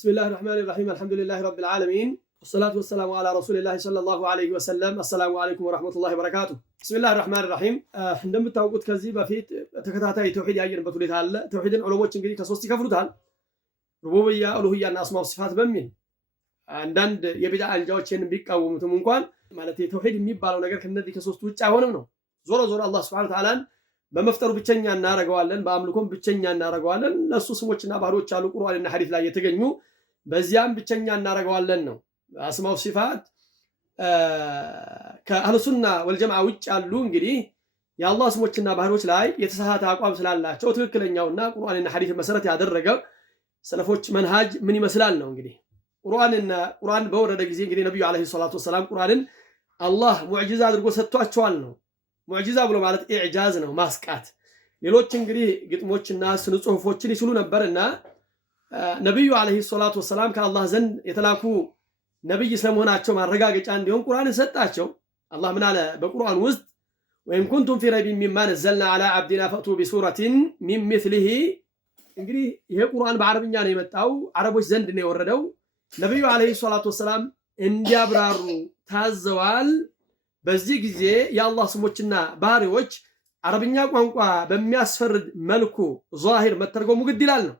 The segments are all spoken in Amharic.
بسم الله الرحمن الرحيم الحمد لله رب العالمين والصلاة والسلام على رسول الله صلى الله عليه وسلم السلام عليكم ورحمة الله وبركاته بسم الله الرحمن الرحيم እንደምታውቁት ከዚህ በፊት ተከታታይ ተውሂድ ያየንበት ሁኔታ አለ። ተውሂድን ዑለሞች እንግዲህ ከሶስት ይከፍሉታል። ሩቡብያ፣ ኡሉሂያና አስማው ሲፋት በሚል አንዳንድ የቢድዓ አንጃዎችን ቢቃወሙትም እንኳን ማለት ተውሂድ የሚባለው ነገር ከነዚህ ከሶስት ውጭ አይሆንም ነው። ዞሮ ዞሮ አላህ Subhanahu Wa Ta'ala በመፍጠሩ ብቸኛ እናረጋዋለን፣ በአምልኮም ብቸኛ እናረጋዋለን። ለሱ ስሞችና ባህሪዎች አሉ ቁርአንና ሐዲስ ላይ የተገኙ በዚያም ብቸኛ እናረጋዋለን ነው። አስማው ሲፋት ከአህሉ ሱና ወልጀማዓ ውጭ ያሉ እንግዲህ የአላህ ስሞችና ባህሪዎች ላይ የተሳሳተ አቋም ስላላቸው ትክክለኛውና ቁርአንና ሐዲስ መሰረት ያደረገው ሰለፎች መንሃጅ ምን ይመስላል ነው። እንግዲህ ቁርአን በወረደ ጊዜ እንግዲህ ነብዩ አለይሂ ሰላቱ ወሰላም ቁርአንን አላህ ሙዕጂዛ አድርጎ ሰጥቷቸዋል ነው። ሙዕጂዛ ብሎ ማለት ኢዕጃዝ ነው፣ ማስቃት። ሌሎች እንግዲህ ግጥሞችና ስነ ጽሁፎችን ይችሉ ነበርና ነብዩ አለይሂ ሰላቱ ወሰላም ከአላህ ዘንድ የተላኩ ነብይ ስለመሆናቸው ማረጋገጫ እንዲሆን ቁርአንን ሰጣቸው። አላህ ምን አለ በቁርአን ውስጥ ወይም ኩንቱም ፊ ረይቢን ሚማ ነዘልና ዐላ ዐብዲና ፈእቱ ቢሱረቲን ሚን ሚስሊሂ። እንግዲህ ይሄ ቁርአን በአረብኛ ነው የመጣው፣ አረቦች ዘንድ ነው የወረደው። ነብዩ አለይሂ ሰላቱ ወሰላም እንዲያብራሩ ታዘዋል። በዚህ ጊዜ የአላህ ስሞችና ባህሪዎች አረብኛ ቋንቋ በሚያስፈርድ መልኩ ዛሂር መተርጎሙ ግድ ይላል ነው።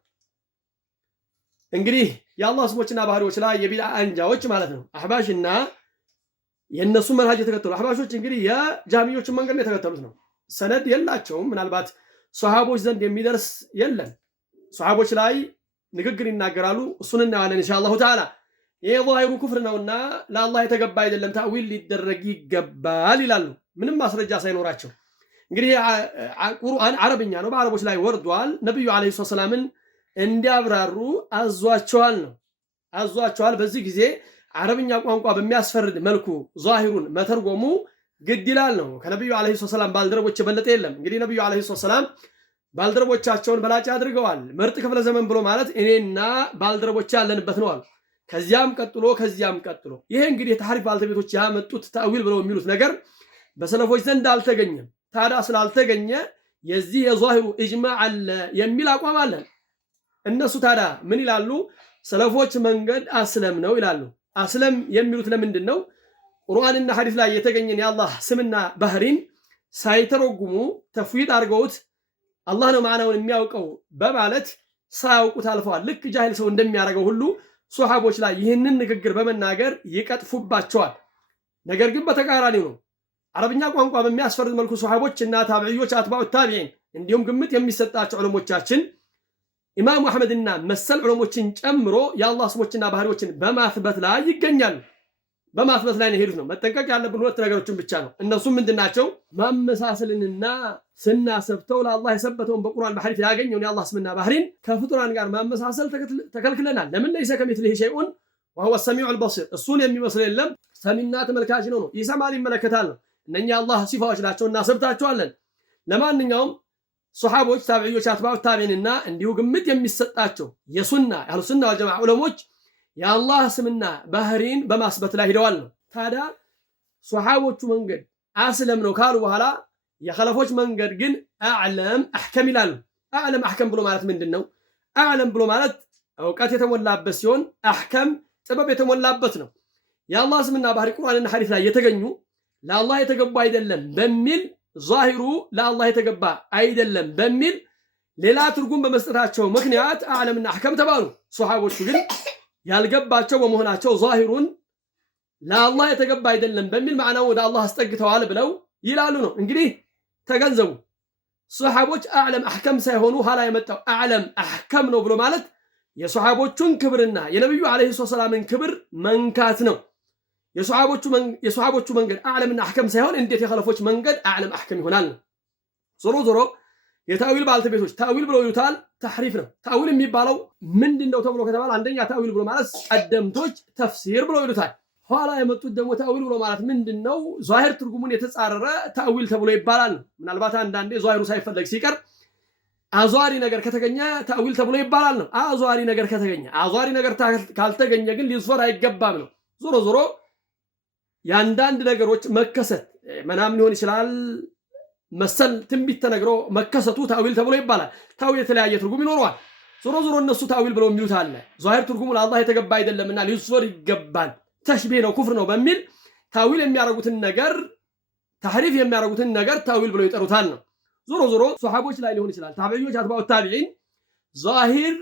እንግዲህ የአላህ ስሞችና ባህሪዎች ላይ የቢድዓ አንጃዎች ማለት ነው አህባሽና የነሱ መንሃጅ የተከተሉ አህባሾች እንግዲህ የጃሚዮችን መንገድ ነው የተከተሉት ነው። ሰነድ የላቸውም። ምናልባት ሷሃቦች ዘንድ የሚደርስ የለም። ሷሃቦች ላይ ንግግር ይናገራሉ። እሱን እናያለን ኢንሻአላሁ ተዓላ። ይሄ ዛሂሩ ኩፍር ነውና ለአላህ የተገባ አይደለም፣ ታዊል ሊደረግ ይገባል ይላሉ ምንም ማስረጃ ሳይኖራቸው። እንግዲህ ቁርአን አረብኛ ነው፣ በአረቦች ላይ ወርዷል። ነብዩ አለይሂ ሰላምን እንዲያብራሩ አዟቸዋል ነው አዟቸዋል። በዚህ ጊዜ አረብኛ ቋንቋ በሚያስፈርድ መልኩ ዛሂሩን መተርጎሙ ግድ ይላል ነው። ከነብዩ አለይሂ ሰላም ባልደረቦች የበለጠ የለም። እንግዲህ ነብዩ አለይሂ ሰላም ባልደረቦቻቸውን በላጭ አድርገዋል። ምርጥ ክፍለ ዘመን ብሎ ማለት እኔና ባልደረቦች ያለንበት ነው አሉ። ከዚያም ቀጥሎ ይሄ እንግዲህ የታሪፍ ባልተቤቶች ያመጡት ተአዊል ብለው የሚሉት ነገር በሰለፎች ዘንድ አልተገኘም። ታዲያ ስላልተገኘ የዚህ የዛሂሩ ኢጅማዕ አለ የሚል አቋም አለ። እነሱ ታዲያ ምን ይላሉ? ሰለፎች መንገድ አስለም ነው ይላሉ። አስለም የሚሉት ለምንድን ነው? ቁርአንና ሐዲስ ላይ የተገኘን የአላህ ስምና ባህሪን ሳይተረጉሙ ተፍዊድ አድርገውት አላህ ነው ማዕናውን የሚያውቀው በማለት ሳያውቁት አልፈዋል። ልክ ጃሂል ሰው እንደሚያደርገው ሁሉ ሱሐቦች ላይ ይህንን ንግግር በመናገር ይቀጥፉባቸዋል። ነገር ግን በተቃራኒው ነው። አረብኛ ቋንቋ በሚያስፈርድ መልኩ ሱሐቦች እና ታቢዒዎች፣ አትባዑ ታቢዒን እንዲሁም ግምት የሚሰጣቸው ዑለሞቻችን ኢማሙ አህመድና መሰል ዑለሞችን ጨምሮ የአላህ ስሞችና ባህሪዎችን በማስበት ላይ ይገኛሉ። በማስበት ላይ ነው ሄዱት ነው። መጠንቀቅ ያለብን ሁለት ነገሮችን ብቻ ነው። እነሱም ምንድናቸው? ማመሳሰልንና ስናሰብተው ለአላህ የሰበተውን በቁርአን በሐዲስ ያገኘውን የአላህ ስምና ባህሪን ከፍጡራን ጋር ማመሳሰል ተከልክለናል። ለምን ለይሰ ከሚስሊሂ ሸይኡን ወሁወ ሰሚዑል በሲር፣ እሱን የሚመስል የለም፣ ሰሚና ተመልካች ነው። ይሰማል፣ ይመለከታል ነው። እነኛ የአላህ ሲፋዎች ናቸው፣ እናሰብታቸዋለን። ለማንኛውም ሱሐቦች፣ ታቢዒዎች፣ አትባዑ ታቢዒንና እንዲሁ ግምት የሚሰጣቸው የሱና የአህሉ ሱና ወልጀማዓ ዑለሞች የአላህ ስምና ባህሪን በማስበት ላይ ሄደዋል ነው። ታዲያ ሱሐቦቹ መንገድ አስለም ነው ካሉ በኋላ የኸለፎች መንገድ ግን አዕለም አሕከም ይላሉ። አዕለም አሕከም ብሎ ማለት ምንድን ነው? አዕለም ብሎ ማለት እውቀት የተሞላበት ሲሆን አሕከም ጥበብ የተሞላበት ነው። የአላህ ስምና ባህሪ ቁርአንና ሐዲስ ላይ የተገኙ ለአላህ የተገባ አይደለም በሚል ዛሂሩ ለአላህ የተገባ አይደለም በሚል ሌላ ትርጉም በመስጠታቸው ምክንያት አዕለምና አሕከም ተባሉ። ሱሐቦቹ ግን ያልገባቸው በመሆናቸው ዛሂሩን ለአላህ የተገባ አይደለም በሚል ማዕናው ወደ አላህ አስጠግተዋል ብለው ይላሉ ነው። እንግዲህ ተገንዘቡ፣ ሱሐቦች አዕለም አሕከም ሳይሆኑ ኋላ የመጣው አዕለም አሕከም ነው ብሎ ማለት የሱሐቦቹን ክብርና የነብዩ አለይሂ ሰላምን ክብር መንካት ነው። የሱሐቦቹ መንገድ አዕለምና አሕከም ሳይሆን እንዴት የኸለፎች መንገድ አዕለም አሕከም ይሆናል ነው። ዞሮ የታዊል ባልተቤቶች ታዊል ብለው ይሉታል፣ ተሕሪፍ ነው። ታዊል የሚባለው ምንድነው ተብሎ ከተባለ አንደኛ ታዊል ብሎ ማለት ቀደምቶች ተፍሲር ብለው ይሉታል። ኋላ የመጡት ደግሞ ታዊል ብሎ ማለት ምንድነው? ዛሂር ትርጉሙን የተጻረረ ታዊል ተብሎ ይባላል። ምናልባት አንዳንዴ ዛሂሩ ሳይፈለግ ሲቀር አዟሪ ነገር ከተገኘ ታዊል ተብሎ ይባላል ነው። አዟሪ ነገር ከተገኘ፣ አዟሪ ነገር ካልተገኘ ግን ሊዞር አይገባም ነው። ዞሮ የአንዳንድ ነገሮች መከሰት መናም ሊሆን ይችላል፣ መሰል ትንቢት ተነግሮ መከሰቱ ታዊል ተብሎ ይባላል። ታዊል የተለያየ ትርጉም ይኖረዋል። ዞሮ ዞሮ እነሱ ታዊል ብለው የሚሉት አለ። ዛሂር ትርጉሙ ለአላህ የተገባ አይደለምና ሊዞር ይገባል፣ ተሽቢህ ነው፣ ኩፍር ነው በሚል ታዊል የሚያደርጉትን ነገር ተሕሪፍ የሚያደርጉትን ነገር ታዊል ብለው ይጠሩታል ነው። ዞሮ ዞሮ ሱሐቦች ላይ ሊሆን ይችላል፣ ታቢዒዎች፣ አትባዑ ታቢዒን ዛሂር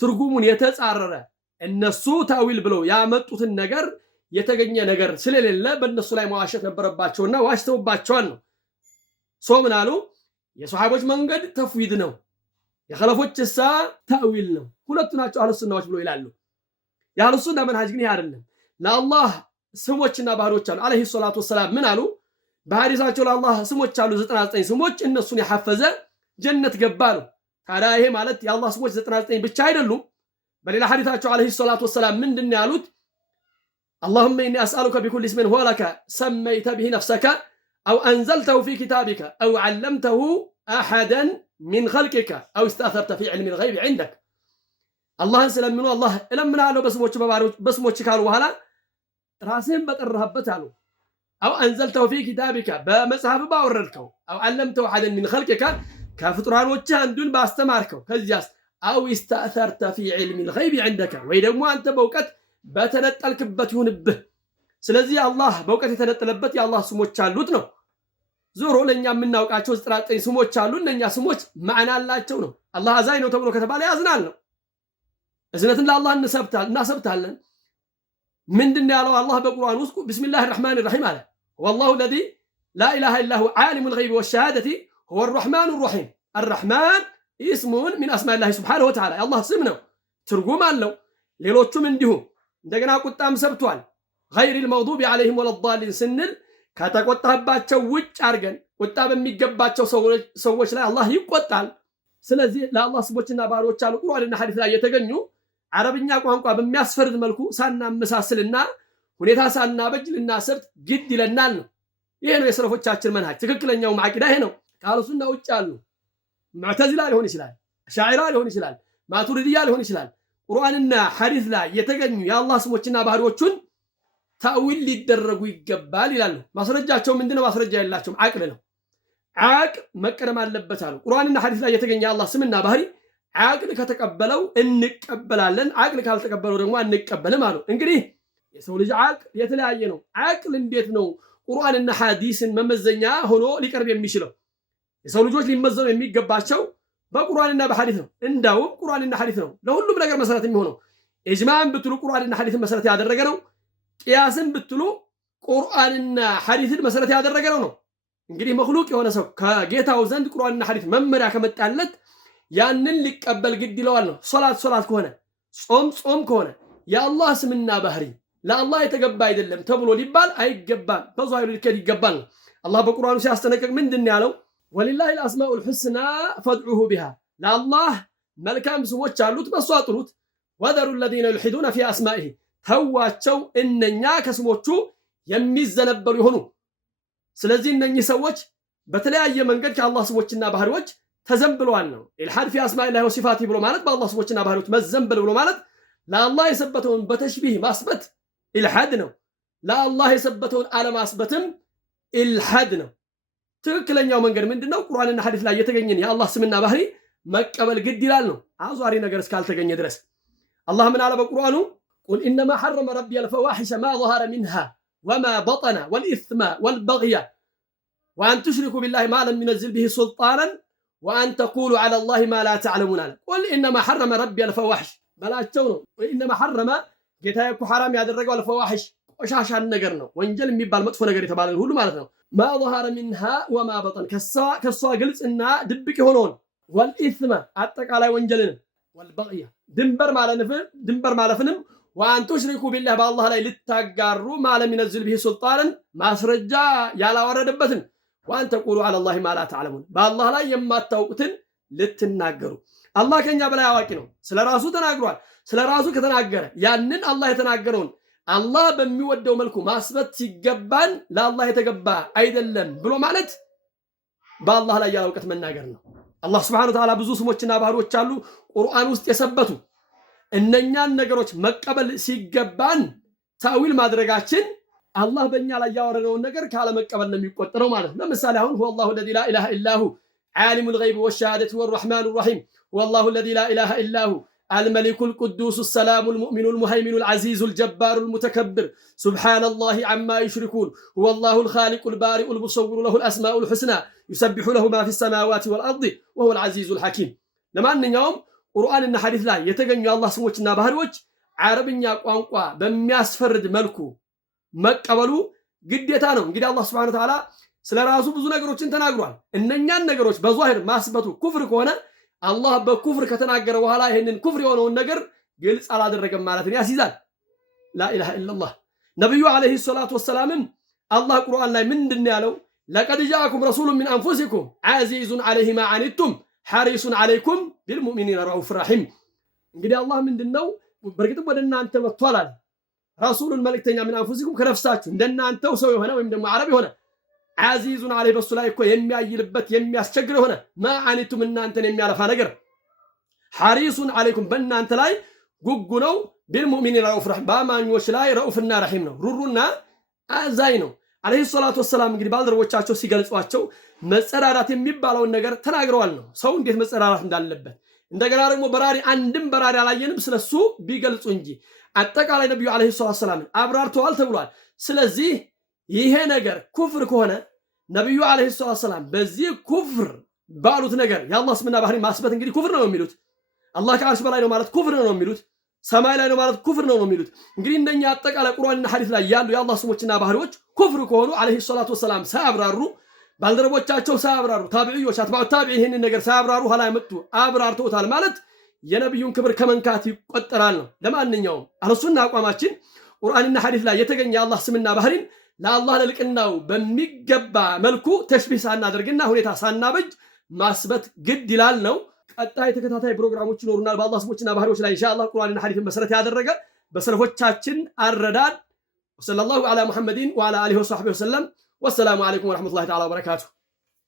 ትርጉሙን የተጻረረ እነሱ ታዊል ብለው ያመጡትን ነገር የተገኘ ነገር ስለሌለ በእነሱ ላይ መዋሸት ነበረባቸውና ዋሽተውባቸዋል ነው። ምን አሉ? የሱሐቦች መንገድ ተፍዊድ ነው፣ የኸለፎች እሳ ታዊል ነው። ሁለቱ ናቸው አህሉ ሱናዎች ብሎ ይላሉ። የአህሉ ሱና መንሃጅ ግን ይሄ አይደለም። ለአላህ ስሞችና ባህሪዎች አሉ። አለይሂ ሰላቱ ወሰላም ምን አሉ? በሐዲሳቸው ለአላህ ስሞች አሉ 99 ስሞች፣ እነሱን የሐፈዘ ጀነት ገባ ነው። ታዲያ ይሄ ማለት የአላህ ስሞች 99 ብቻ አይደሉም። በሌላ ሐዲሳቸው አለይሂ ሰላቱ ወሰላም ምንድነው ያሉት? اللهم إني أسألك بكل اسم هو لك سميت به نفسك أو أنزلته في كتابك أو علمته أحدا من خلقك أو استأثرت في علم الغيب عندك. الله سلمنو الله لمنا له بسموش كانوا وهلا راسين بترهبت له أو أنزلته في كتابك بمصحف باوردكو أو علمته أحدا من خلقك كفطران وجهان دون باستماركو كزياس أو استأثرت في علم الغيب عندك ويدمو أنت بوقت በተነጠልክበት ይሁንብህ። ስለዚህ አላህ በእውቀት የተነጠለበት የአላህ ስሞች አሉት ነው። ዞሮ ለኛ የምናውቃቸው 99 ስሞች አሉ። እነኛ ስሞች ማዕና አላቸው ነው። አላህ አዛኝ ነው ተብሎ ከተባለ ያዝናል ነው። እዝነትን ለአላህ እናሰብታለን። ምንድነው ያለው አላህ በቁርአን ውስጥ? ቢስሚላሂር ረህማኒር ረሂም አለ። ወላሁ ለዚ ላ ኢላሃ ኢላ ሁ ዓሊሙል ገይቢ ወሸሃደቲ ሁወ ረህማኑር ረሂም። አርረህማን ኢስሙን ሚን አስማኢላሂ ሱብሓነሁ ወተዓላ የአላህ ስም ነው፣ ትርጉም አለው። ሌሎቹም እንዲሁ እንደገና ቁጣም ሰብቷል። ገይሪል መግዱቢ ዐለይሂም ወለዷሊን ስንል ከተቆጣባቸው ውጭ አድርገን ቁጣ በሚገባቸው ሰዎች ላይ አላህ ይቆጣል። ስለዚህ ለአላህ ስሞችና ባህሪዎች አሉ ቁርአንና ሐዲስ ላይ የተገኙ አረብኛ ቋንቋ በሚያስፈርድ መልኩ ሳናመሳስልና ሁኔታ ሳናበጅ ልናሰብት ግድ ይለናል ነው። ይሄ ነው የሰለፎቻችን መንሃጅ። ትክክለኛው ዓቂዳ ይሄ ነው። ከአህሉ ሱና ውጭ አሉ ሙዕተዚላ ሊሆን ይችላል፣ አሻዒራ ሊሆን ይችላል፣ ማቱሪዲያ ሊሆን ይችላል። ቁርአንና ሐዲስ ላይ የተገኙ የአላህ ስሞችና ባህሪዎቹን ታዊል ሊደረጉ ይገባል ይላሉ። ማስረጃቸው ምንድነው? ማስረጃ የላቸውም። ዓቅል ነው። ዓቅል መቀደም አለበት አሉ። ቁርአንና ሐዲስ ላይ የተገኘ የአላህ ስምና ባህሪ ዓቅል ከተቀበለው እንቀበላለን፣ ዓቅል ካልተቀበለው ደግሞ አንቀበልም አሉ። እንግዲህ የሰው ልጅ ዓቅል የተለያየ ነው። ዓቅል እንዴት ነው ቁርአንና ሐዲስን መመዘኛ ሆኖ ሊቀርብ የሚችለው? የሰው ልጆች ሊመዘኑ የሚገባቸው በቁርአንና በሐዲስ ነው። እንዳውም ቁርአንና ሐዲስ ነው ለሁሉም ነገር መሰረት የሚሆነው። ኢጅማዕን ብትሉ ቁርአንና ሐዲስን መሰረት ያደረገ ነው። ቂያስን ብትሉ ቁርአንና ሐዲስን መሰረት ያደረገ ነው። እንግዲህ መክሉቅ የሆነ ሰው ከጌታው ዘንድ ቁርአንና ሐዲስ መመሪያ ከመጣለት ያንን ሊቀበል ግድ ይለዋል ነው። ሶላት ከሆነ ጾም ከሆነ የአላህ ስምና ባህሪ ለአላህ የተገባ አይደለም ተብሎ ሊባል አይገባም። በዛይሉ ሊከድ ይገባል ነው። አላህ በቁርአኑ ሲያስጠነቅቅ ምንድን ያለው? ወሊላሂል አስማኡል ሁስና ፈድዑሁ ቢሃ ለአላህ መልካም ስሞች አሉት በሷ ጥሩት። ወዘሩ الذين يلحدون في اسمائه ተዋቸው እነኛ ከስሞቹ የሚዘነበሉ ይሆኑ። ስለዚህ እነኚህ ሰዎች በተለያየ መንገድ ከአላህ ስሞችና ባህሪዎች ተዘንብለዋል ነው። ኢልሃድ ፊ አስማኢላሂ ወሲፋቲሂ ብሎ ማለት በአላህ ስሞችና ባህሪዎች መዘንበል ብሎ ማለት ለአላህ የሰበተውን በተሽቢህ ማስበት ኢልሃድ ነው። ለአላህ የሰበተውን አለማስበትም ኢልሃድ ነው። ትክክለኛው መንገድ ምንድነው? ቁርአንና ሐዲስ ላይ የተገኘን የአላህ ስምና ባህሪ መቀበል ግድ ይላል ነው። አዟሪ ነገር እስካልተገኘ ድረስ አላህ ምን አለ በቁርአኑ? ቁል ኢነማ ሐረመ ረቢየ አልፈዋሒሸ ማ ظهረ ሚንሃ ወማ በጠነ ወልኢስመ ወልበግየ ወአን ቱሽሪኩ ቢላሂ ማ ለም ዩነዝል ቢሂ ሱልጣናን ወአን ተቁሉ ዐላ ላሂ ማ ላ ተዕለሙን አለ። ቁል ኢነማ ሐረመ ረቢየ አልፈዋሒሽ በላቸው ነው። ኢነማ ሐረመ ጌታዬ እኮ ሐራም ያደረገው አልፈዋሒሽ ቆሻሻን ነገር ነው። ወንጀል የሚባል መጥፎ ነገር የተባለን ሁሉ ማለት ነው። ማ ظهረ ሚንሃ ወማ በጠነ ከሷ ግልጽና ድብቅ የሆነውን ወልኢስመ አጠቃላይ ወንጀልን ወልበግየ ድንበር ማለፍንም ወአን ቱሽሪኩ ቢላህ በአላህ ላይ ልታጋሩ ማ ለም ዩነዝል ቢሂ ሱልጣናን ማስረጃ ያላወረደበትን ወአን ተቁሉ ዐላ ላሂ ማ ላ ተዕለሙን በአላህ ላይ የማታውቁትን ልትናገሩ። አላህ ከኛ በላይ አዋቂ ነው። ስለራሱ ተናግሯል። ስለራሱ ከተናገረ ያንን አላህ የተናገረውን አላህ በሚወደው መልኩ ማስበት ሲገባን ለአላህ የተገባ አይደለም ብሎ ማለት በአላህ ላይ ያለ እውቀት መናገር ነው። አላህ ሱብሓነሁ ወተዓላ ብዙ ስሞችና ባህሪዎች አሉ ቁርአን ውስጥ የሰበቱ። እነኛን ነገሮች መቀበል ሲገባን ታዊል ማድረጋችን አላህ በእኛ ላይ ያወረደውን ነገር ካለ መቀበል ነው የሚቆጠረው ማለት ነው። ለምሳሌ አሁን ሁወ አላሁ ለዚ ላ ኢላሃ ኢላ ሁ ዓሊሙ ልገይቢ ወሸሃደቲ ወረሕማኑ ረሒም ወላሁ አለዚ ላ ኢላሃ ኢላ ሁ الملك القدوس السلام المؤمن المهيمن العزيز الجبار المتكبر سبحان الله عما يشركون هو الله الخالق البارئ المصور له الأسماء الحسنى يسبح له ما في السماوات والأرض وهو العزيز الحكيم لما أنهم قرآن الحديث لا يتغني الله سموتنا بهروج عربኛ ቋንቋ በሚያስፈርድ መልኩ መቀበሉ ግዴታ ነው። እንግዲህ አላህ Subhanahu Wa Ta'ala ስለራሱ ብዙ ነገሮችን ተናግሯል። እነኛን ነገሮች በዛሂር ማስበቱ ኩፍር ከሆነ አላህ በኩፍር ከተናገረ በኋላ ይሄንን ኩፍር የሆነውን ነገር ግልጽ አላደረገም ማለት ነው ያስይዛል። ላ ኢላሃ ኢላላህ ነብዩ አለይሂ ሰላቱ ወሰላም አላህ ቁርአን ላይ ምንድነው ያለው? ለቀድ ጃአኩም ረሱሉን ሚን አንፉሲኩም ዓዚዙን ዐለይሂ ማ ዐኒቱም ሐሪሱን ዐለይኩም ቢልሙእሚኒና ረኡፍ ረሒም። እንግዲህ አላህ ምንድነው በርግጥም ወደ እናንተ መጥቷል አለ። ረሱሉን መልእክተኛ ሚን አንፉሲኩም ከነፍሳችሁ እንደናንተው ሰው የሆነ ወይም ደግሞ አረብ የሆነ ዓዚዙን ዐለይሂ በሱ ላይ እኮ የሚያይልበት የሚያስቸግር የሆነ ማ ዐኒቱም እናንተን የሚያለፋ ነገር ሐሪሱን ዐለይኩም በእናንተ ላይ ጉጉ ነው። ቢልሙእሚኒና ረኡፍ ረሒም በአማኞች ላይ ረኡፍና ረሒም ነው፣ ሩሩና አዛኝ ነው። አለይሂ ሰላቱ ወሰላም እንግዲህ ባልደረቦቻቸው ሲገልጿቸው መጸዳዳት የሚባለውን ነገር ተናግረዋል ነው ሰው እንዴት መጸዳዳት እንዳለበት። እንደገና ደግሞ በራሪ አንድም በራሪ አላየንም ስለሱ ቢገልጹ እንጂ አጠቃላይ ነብዩ አለይሂ ሰላቱ ወሰላም አብራርተዋል ተብሏል። ስለዚህ ይሄ ነገር ኩፍር ከሆነ ነብዩ አለይሂ ሰላቱ ወሰላም በዚህ ኩፍር ባሉት ነገር የአላህ ስምና ባህሪ ማስበት እንግዲህ ኩፍር ነው የሚሉት። አላህ ከአርሽ በላይ ነው ማለት ኩፍር ነው የሚሉት። ሰማይ ላይ ነው ማለት ኩፍር ነው የሚሉት። እንግዲህ እንደኛ አጠቃላይ ቁርአንና ሐዲስ ላይ ያሉ የአላህ ስሞችና ባህሪዎች ኩፍር ከሆኑ አለይሂ ሰላቱ ወሰላም ሳያብራሩ ባልደረቦቻቸው ሳያብራሩ ታቢዒዎች አትባዑ ታቢዒን ይሄንን ነገር ሳያብራሩ ኋላ መጡ አብራርተውታል ማለት የነብዩን ክብር ከመንካት ይቆጠራል ነው። ለማንኛውም አህሉሱና አቋማችን ቁርአንና ሐዲስ ላይ የተገኘ የአላህ ስምና ባህሪን ለአላህ ለልቅናው በሚገባ መልኩ ተሽቢህ ሳናደርግና ሁኔታ ሳናበጅ ማስበት ግድ ይላል ነው። ቀጣይ ተከታታይ ፕሮግራሞች ይኖሩናል በአላህ ስሞችና ባህሪዎች ላይ ኢንሻአላህ ቁርአንና ሐዲስን መሰረት ያደረገ በሰለፎቻችን አረዳድ ወሰለላሁ ዐላ ሙሐመድን ወዐላ አሊሂ ወሰህቢሂ ወሰለም። ወሰላሙ ዐለይኩም ወረሕመቱላሂ ተዓላ ወበረካቱሁ።